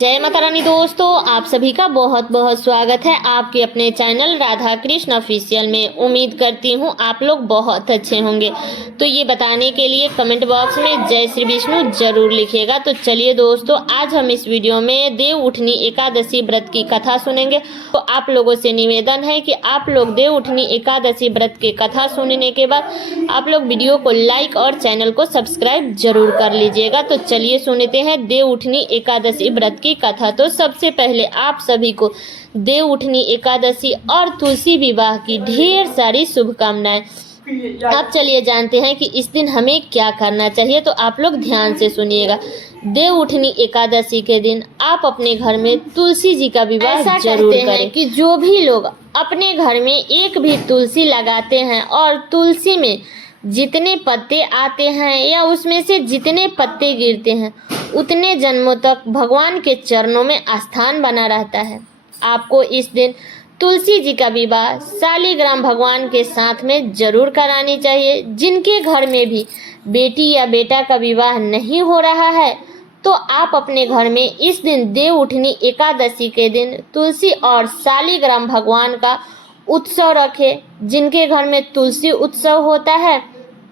जय माता रानी दोस्तों, आप सभी का बहुत बहुत स्वागत है आपके अपने चैनल राधा कृष्ण ऑफिशियल में। उम्मीद करती हूँ आप लोग बहुत अच्छे होंगे। तो ये बताने के लिए कमेंट बॉक्स में जय श्री विष्णु जरूर लिखिएगा। तो चलिए दोस्तों, आज हम इस वीडियो में देव उठनी एकादशी व्रत की कथा सुनेंगे। तो आप लोगों से निवेदन है कि आप लोग देव उठनी एकादशी व्रत की कथा सुनने के बाद आप लोग वीडियो को लाइक और चैनल को सब्सक्राइब जरूर कर लीजिएगा। तो चलिए सुनते हैं देव उठनी एकादशी व्रत की कथा। तो सबसे पहले आप सभी को देव उठनी एकादशी और तुलसी विवाह की ढेर सारी शुभकामनाएं। अब चलिए जानते हैं कि इस दिन हमें क्या करना चाहिए। तो आप लोग ध्यान से सुनिएगा। देव उठनी एकादशी के दिन आप अपने घर में तुलसी जी का विवाह जरूर करें कि जो भी लोग अपने घर में एक भी तुलसी लगाते हैं और तुलसी में जितने पत्ते आते हैं या उसमें से जितने पत्ते गिरते हैं उतने जन्मों तक भगवान के चरणों में स्थान बना रहता है। आपको इस दिन तुलसी जी का विवाह शालिग्राम भगवान के साथ में जरूर करानी चाहिए। जिनके घर में भी बेटी या बेटा का विवाह नहीं हो रहा है तो आप अपने घर में इस दिन देव उठनी एकादशी के दिन तुलसी और शालिग्राम भगवान का उत्सव रखें। जिनके घर में तुलसी उत्सव होता है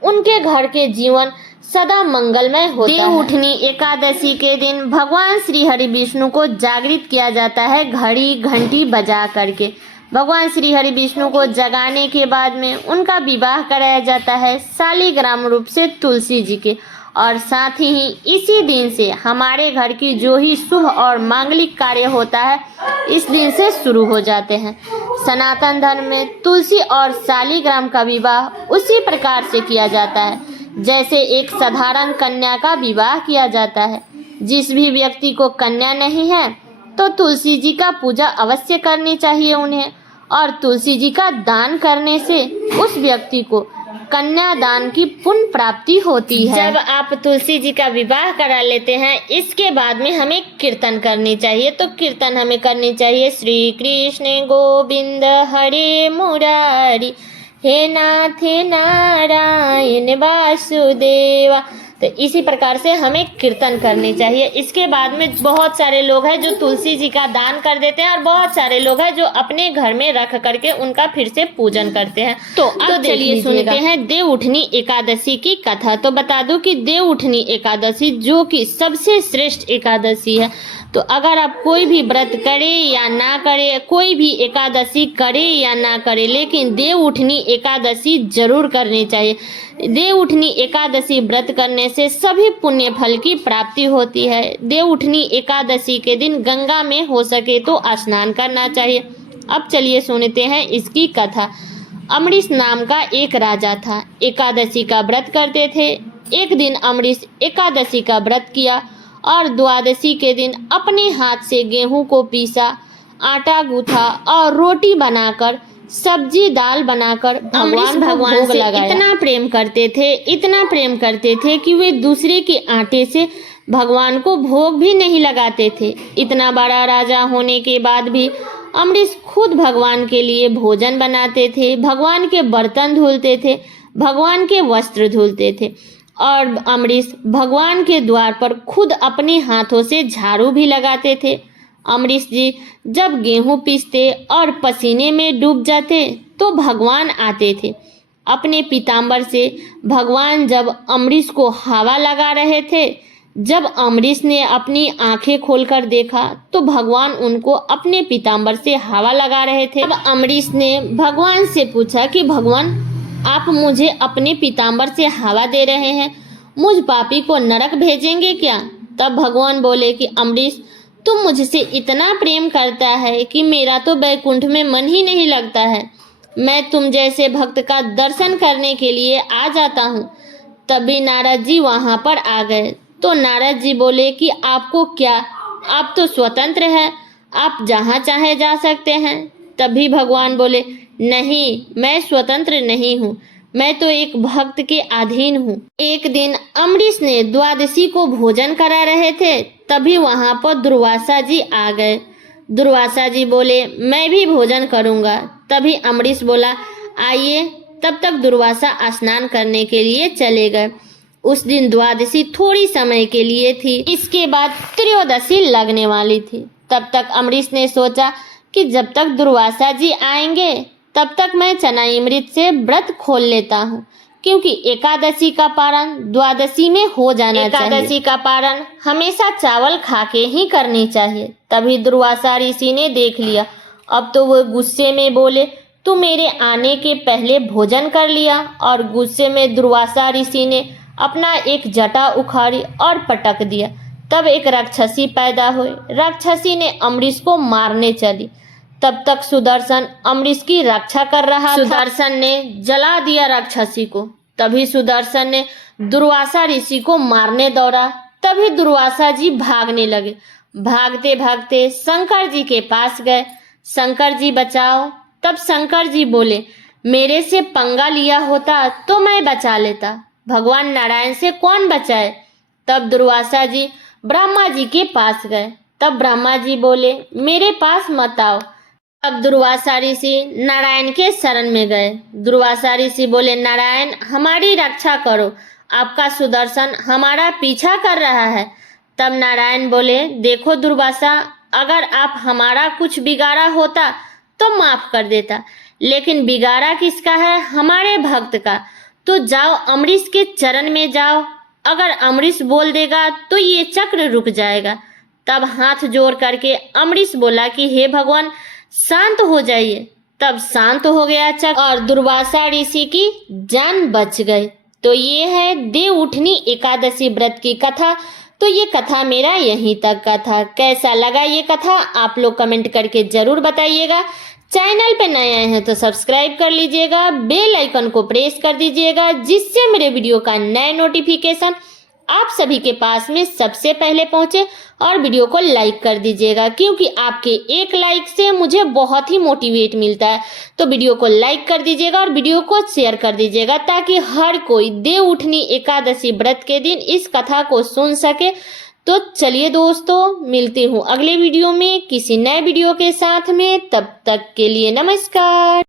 उनके घर के जीवन सदा मंगलमय होता है। देव उठनी एकादशी के दिन भगवान श्री हरि विष्णु को जागृत किया जाता है घड़ी घंटी बजा करके। भगवान श्री हरि विष्णु को जगाने के बाद में उनका विवाह कराया जाता है शालिग्राम रूप से तुलसी जी के। और साथ ही इसी दिन से हमारे घर की जो ही शुभ और मांगलिक कार्य होता है इस दिन से शुरू हो जाते हैं। सनातन धर्म में तुलसी और शालिग्राम का विवाह उसी प्रकार से किया जाता है जैसे एक साधारण कन्या का विवाह किया जाता है। जिस भी व्यक्ति को कन्या नहीं है तो तुलसी जी का पूजा अवश्य करनी चाहिए उन्हें, और तुलसी जी का दान करने से उस व्यक्ति को कन्यादान की पुण्य प्राप्ति होती है। जब आप तुलसी जी का विवाह करा लेते हैं इसके बाद में हमें कीर्तन करनी चाहिए। तो कीर्तन हमें करनी चाहिए श्री कृष्ण गोविंद हरे मुरारी हे नाथ नारायण वासुदेवा। तो इसी प्रकार से हमें कीर्तन करनी चाहिए। इसके बाद में बहुत सारे लोग हैं जो तुलसी जी का दान कर देते हैं और बहुत सारे लोग हैं जो अपने घर में रख करके उनका फिर से पूजन करते हैं। तो चलिए सुनते हैं देव उठनी एकादशी की कथा। तो बता दूं कि देव उठनी एकादशी जो कि सबसे श्रेष्ठ एकादशी है। तो अगर आप कोई भी व्रत करे या ना करे, कोई भी एकादशी करे या ना करे, लेकिन देव उठनी एकादशी जरूर करनी चाहिए। देव उठनी एकादशी व्रत करने से सभी पुण्य फल की प्राप्ति होती है। देव उठनी एकादशी के दिन गंगा में हो सके तो स्नान करना चाहिए। अब चलिए सुनते हैं इसकी कथा। अमरीश नाम का एक राजा था, एकादशी का व्रत करते थे। एक दिन अमरीश एकादशी का व्रत किया और द्वादशी के दिन अपने हाथ से गेहूं को पीसा, आटा गूथा और रोटी बनाकर सब्जी दाल बनाकर भगवान से इतना प्रेम करते थे कि वे दूसरे के आटे से भगवान को भोग भी नहीं लगाते थे। इतना बड़ा राजा होने के बाद भी अमरीश खुद भगवान के लिए भोजन बनाते थे, भगवान के बर्तन धुलते थे, भगवान के वस्त्र धुलते थे और अमरीश भगवान के द्वार पर खुद अपने हाथों से झाड़ू भी लगाते थे। अमरीश जी जब गेहूं पीसते और पसीने में डूब जाते तो भगवान आते थे अपने पीताम्बर से। भगवान जब अमरीश को हवा लगा रहे थे, जब अमरीश ने अपनी आंखें खोलकर देखा तो भगवान उनको अपने पीताम्बर से हवा लगा रहे थे। अब अमरीश ने भगवान से पूछा कि भगवान, आप मुझे अपने पीताम्बर से हवा दे रहे हैं, मुझ पापी को नरक भेजेंगे क्या? तब भगवान बोले कि अमरीश, तुम मुझसे इतना प्रेम करता है कि मेरा तो बैकुंठ में मन ही नहीं लगता है। मैं तुम जैसे भक्त का दर्शन करने के लिए आ जाता हूँ। तभी नारद जी वहाँ पर आ गए। तो नारद जी बोले कि आपको क्या, आप तो स्वतंत्र हैं, आप जहाँ चाहे जा सकते हैं। तभी भगवान बोले, नहीं, मैं स्वतंत्र नहीं हूँ, मैं तो एक भक्त के अधीन हूँ। एक दिन अमरीश ने द्वादशी को भोजन करा रहे थे, तभी वहाँ पर दुर्वासा जी आ गए। दुर्वासा जी बोले, मैं भी भोजन करूँगा। तभी अमरीश बोला, आइए। तब तक दुर्वासा स्नान करने के लिए चले गए। उस दिन द्वादशी थोड़ी समय के लिए थी, इसके बाद त्रयोदशी लगने वाली थी। तब तक अमरीश ने सोचा कि जब तक दुर्वासा जी आएंगे तब तक मैं चनामृत से व्रत खोल लेता हूँ, क्योंकि एकादशी का पारण द्वादशी में हो जाना चाहिए। एकादशी का पारण हमेशा चावल खा के ही करनी चाहिए। तभी दुर्वासा ऋषि ने देख लिया। अब तो वो गुस्से में बोले, तू मेरे आने के पहले भोजन कर लिया। और गुस्से में दुर्वासा ऋषि ने अपना एक जटा उखाड़ी और पटक दिया। तब एक राक्षसी पैदा हुई। राक्षसी ने अमरीश को मारने चली। तब तक सुदर्शन अमरीश की रक्षा कर रहा था। सुदर्शन ने जला दिया राक्षसी को। तभी सुदर्शन ने दुर्वासा ऋषि को मारने दौड़ा। तभी दुर्वासा जी भागने लगे। भागते भागते शंकर जी के पास गए। शंकर जी बचाओ। तब शंकर जी बोले, मेरे से पंगा लिया होता तो मैं बचा लेता, भगवान नारायण से कौन बचाए। तब दुर्वासा जी ब्रह्मा जी के पास गए। तब ब्रह्मा जी बोले, मेरे पास मत आओ। अब दुर्वासा ऋषि नारायण के शरण में गए। दुर्वासा ऋषि बोले, नारायण हमारी रक्षा करो, आपका सुदर्शन हमारा पीछा कर रहा है। तब नारायण बोले, देखो दुर्वासा, अगर आप हमारा कुछ बिगाड़ा होता तो माफ कर देता, लेकिन बिगाड़ा किसका है? हमारे भक्त का। तो जाओ अमरीश के चरण में जाओ, अगर अमरीश बोल देगा तो ये चक्र रुक जाएगा। तब हाथ जोड़ करके अमरीश बोला कि हे भगवान शांत हो जाइए। तब शांत हो गया चक्र और दुर्वासा ऋषि की जान बच गई। तो ये है देवउठनी एकादशी व्रत की कथा। तो ये कथा मेरा यहीं तक का था। कैसा लगा ये कथा आप लोग कमेंट करके जरूर बताइएगा। चैनल पे नए आए हैं तो सब्सक्राइब कर लीजिएगा, बेल आइकन को प्रेस कर दीजिएगा, जिससे मेरे वीडियो का नए नोटिफिकेशन आप सभी के पास में सबसे पहले पहुंचे। और वीडियो को लाइक कर दीजिएगा, क्योंकि आपके एक लाइक से मुझे बहुत ही मोटिवेट मिलता है। तो वीडियो को लाइक कर दीजिएगा और वीडियो को शेयर कर दीजिएगा, ताकि हर कोई देवउठनी एकादशी व्रत के दिन इस कथा को सुन सके। तो चलिए दोस्तों, मिलती हूँ अगले वीडियो में किसी नए वीडियो के साथ में। तब तक के लिए नमस्कार।